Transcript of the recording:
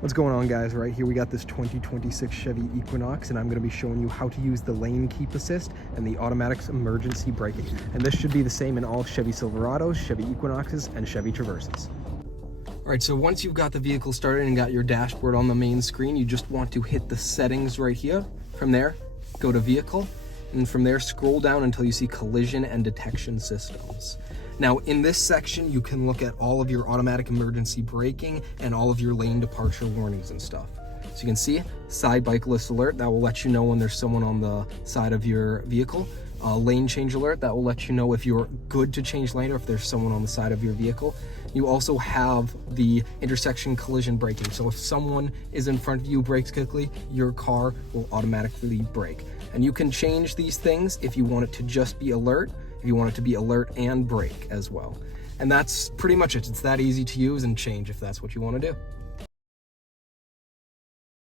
What's going on, guys? Right here we got this 2026 Chevy Equinox, and I'm going to be showing you how to use the Lane Keep Assist and the automatic emergency braking. And this should be the same in all Chevy Silverados, Chevy Equinoxes, and Chevy Traverses. All right, so once you've got the vehicle started and got your dashboard on the main screen, you just want to hit the settings right here. From there, go to vehicle, and from there scroll down until you see collision and detection systems. Now in this section, you can look at all of your automatic emergency braking and all of your lane departure warnings and stuff. So you can see side bike list alert, that will let you know when there's someone on the side of your vehicle. Lane change alert, that will let you know if you're good to change lane or if there's someone on the side of your vehicle. You also have the intersection collision braking. So if someone is in front of you, brakes quickly, your car will automatically brake. And you can change these things if you want it to just be alert, if you want it to be alert and brake as well. And that's pretty much it. It's that easy to use and change if that's what you want to do.